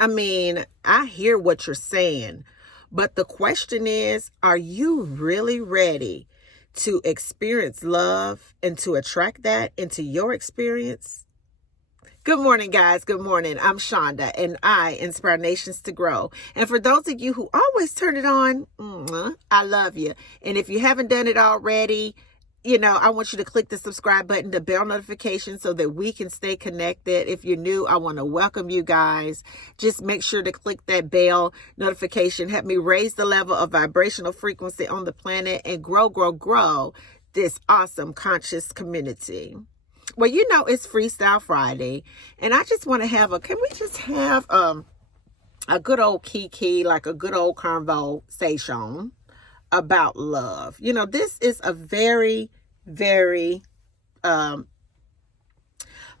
I mean, I hear what you're saying, but the question is, are you really ready to experience love and to attract that into your experience? Good morning, guys. Good morning. I'm Shonda, and I inspire nations to grow. And for those of you who always turn it on, I love you. And if you haven't done it already, I want you to click the subscribe button, the bell notification, so that we can stay connected. If you're new, I want to welcome you guys. Just make sure to click that bell notification. Help me raise the level of vibrational frequency on the planet and grow this awesome conscious community. Well, it's Freestyle Friday, and I just want to can we just have a good old kiki, like a good old conversation about love. This is a very, very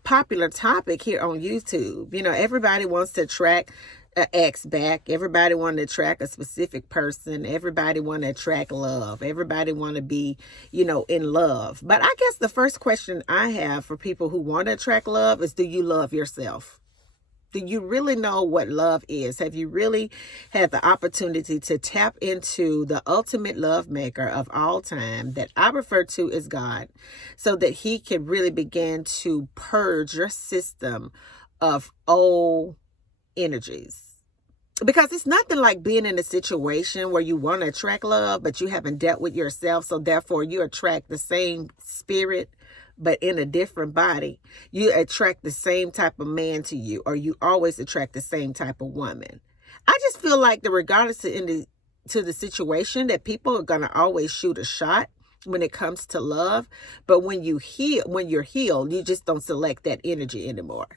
popular topic here on YouTube. Everybody wants to attract an ex back. Everybody want to attract a specific person. Everybody want to attract love. Everybody want to be, in love. But I guess the first question I have for people who want to attract love is, do you love yourself? Do you really know what love is? Have you really had the opportunity to tap into the ultimate love maker of all time that I refer to as God, so that he can really begin to purge your system of old energies? Because it's nothing like being in a situation where you want to attract love, but you haven't dealt with yourself. So therefore you attract the same spirit, but in a different body. You attract the same type of man to you, or you always attract the same type of woman. I just feel like that regardless to the situation, that people are going to always shoot a shot when it comes to love. But when you're healed, you just don't select that energy anymore.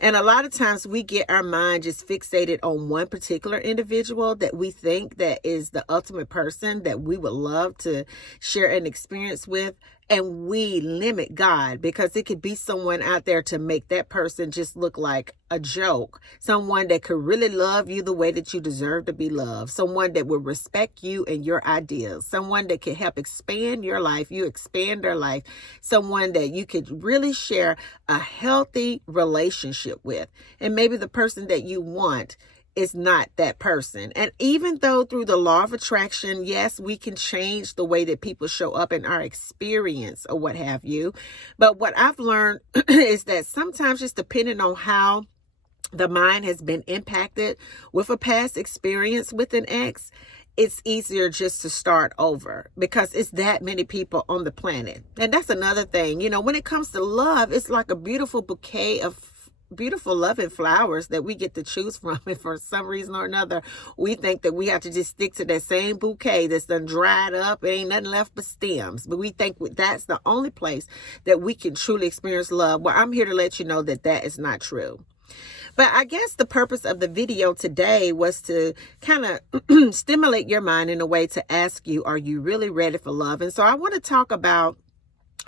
And a lot of times we get our mind just fixated on one particular individual that we think that is the ultimate person that we would love to share an experience with. And we limit God, because it could be someone out there to make that person just look like a joke. Someone that could really love you the way that you deserve to be loved. Someone that will respect you and your ideas. Someone that can help expand your life. You expand their life. Someone that you could really share a healthy relationship with. And maybe the person that you want is not that person. And even though through the law of attraction, yes, we can change the way that people show up in our experience or what have you. But what I've learned is that sometimes, just depending on how the mind has been impacted with a past experience with an ex, it's easier just to start over, because it's that many people on the planet. And that's another thing. When it comes to love, it's like a beautiful bouquet of beautiful loving flowers that we get to choose from. And for some reason or another, we think that we have to just stick to that same bouquet that's done dried up. It ain't nothing left but stems. But we think that's the only place that we can truly experience love. Well, I'm here to let you know that that is not true. But I guess the purpose of the video today was to kind of stimulate your mind in a way to ask you, are you really ready for love? And so I want to talk about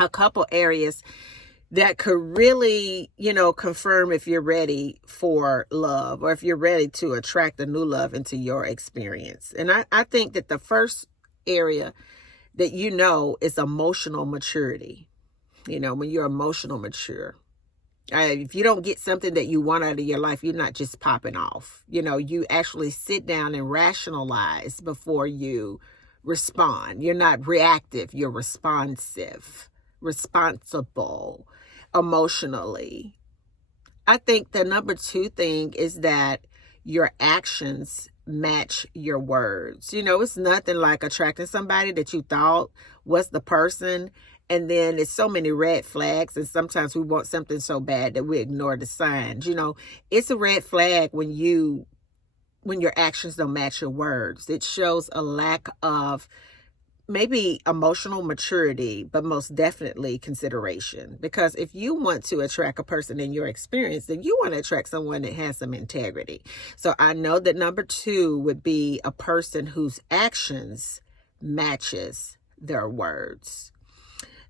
a couple areas that could really, confirm if you're ready for love, or if you're ready to attract a new love into your experience. And I think that the first area that is emotional maturity. When you're emotional mature. If you don't get something that you want out of your life, you're not just popping off. You actually sit down and rationalize before you respond. You're not reactive, you're responsive, responsible emotionally. I think the number 2 thing is that your actions match your words. It's nothing like attracting somebody that you thought was the person, and then it's so many red flags, and sometimes we want something so bad that we ignore the signs. It's a red flag when your actions don't match your words. It shows a lack of maybe emotional maturity, but most definitely consideration. Because if you want to attract a person in your experience, then you want to attract someone that has some integrity. So I know that number 2 would be a person whose actions matches their words.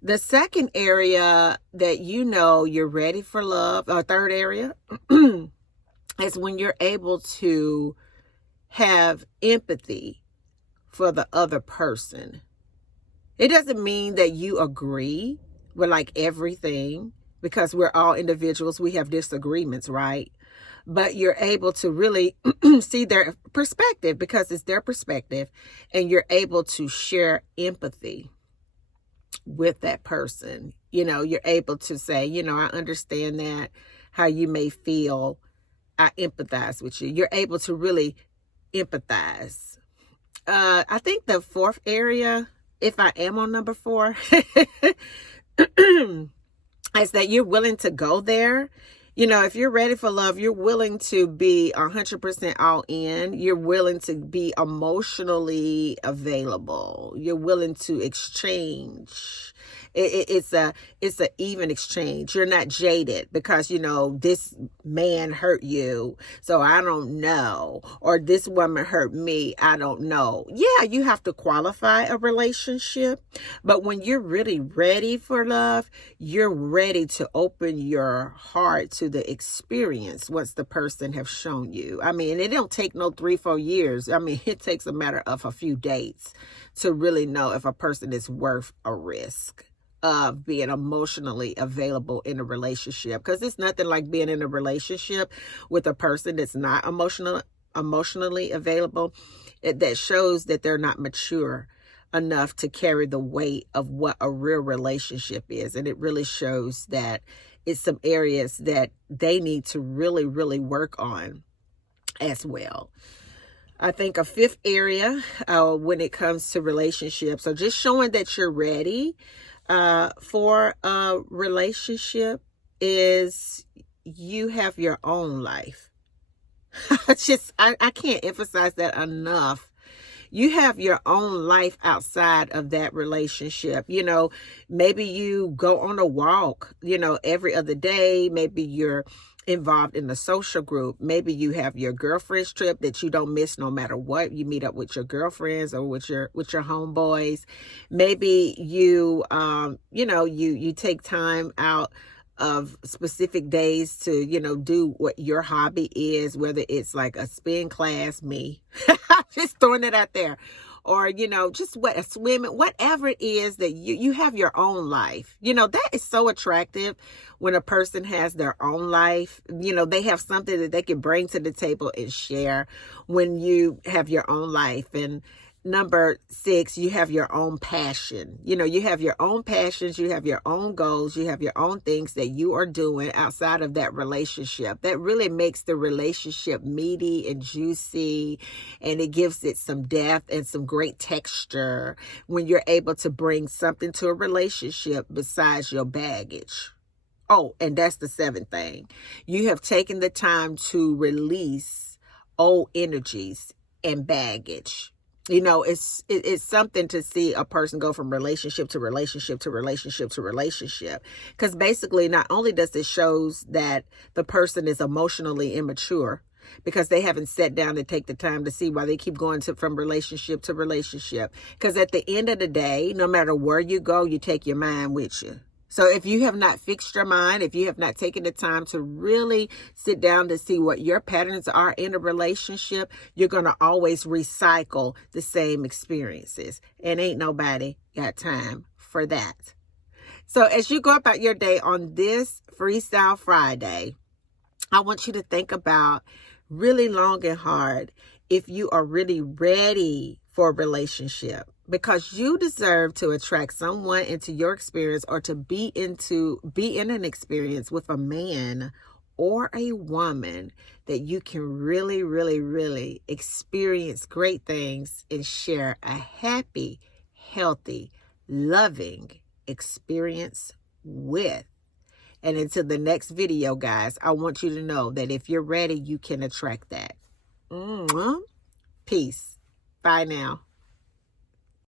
The second area that you're ready for love, or third area, is when you're able to have empathy for the other person. It doesn't mean that you agree with like everything, because we're all individuals. We have disagreements, right? but you're able to really see their perspective because it's their perspective, and you're able to share empathy with that person. You're able to say, I understand that, how you may feel. I empathize with you. You're able to really empathize. I think the fourth area, if I am on number 4, is that you're willing to go there. If you're ready for love, you're willing to be 100% all in. You're willing to be emotionally available. You're willing to exchange. It's a even exchange. You're not jaded because, this man hurt you, so I don't know. Or this woman hurt me, I don't know. Yeah, you have to qualify a relationship. But when you're really ready for love, you're ready to open your heart to the experience once the person have shown you. I mean, it don't take no 3-4 years. I mean, it takes a matter of a few dates to really know if a person is worth a risk of being emotionally available in a relationship, because it's nothing like being in a relationship with a person that's not emotionally available. That shows that they're not mature enough to carry the weight of what a real relationship is. And it really shows that it's some areas that they need to really, really work on as well. I think a fifth area when it comes to relationships, so just showing that you're ready for a relationship, is you have your own life. I can't emphasize that enough. You have your own life outside of that relationship. Maybe you go on a walk, every other day. Maybe you're involved in a social group. Maybe you have your girlfriend's trip that you don't miss no matter what. You meet up with your girlfriends or with your homeboys. Maybe you you take time out of specific days to do what your hobby is, whether it's like a spin class, me just throwing it out there, or just a swimming, whatever it is that you have your own life. That is so attractive when a person has their own life. They have something that they can bring to the table and share when you have your own life. And number 6, you have your own passion. You have your own passions, you have your own goals, you have your own things that you are doing outside of that relationship. That really makes the relationship meaty and juicy, and it gives it some depth and some great texture when you're able to bring something to a relationship besides your baggage. Oh, and that's the 7th thing. You have taken the time to release old energies and baggage. It's something to see a person go from relationship to relationship to relationship to relationship. Because basically, not only does it shows that the person is emotionally immature, because they haven't sat down to take the time to see why they keep going from relationship to relationship. Because at the end of the day, no matter where you go, you take your mind with you. So if you have not fixed your mind, if you have not taken the time to really sit down to see what your patterns are in a relationship, you're going to always recycle the same experiences. And ain't nobody got time for that. So as you go about your day on this Freestyle Friday, I want you to think about really long and hard if you are really ready for a relationship, because you deserve to attract someone into your experience, or to be in an experience with a man or a woman that you can really, really, really experience great things and share a happy, healthy, loving experience with. And until the next video, guys, I want you to know that if you're ready, you can attract that. Peace. Bye now.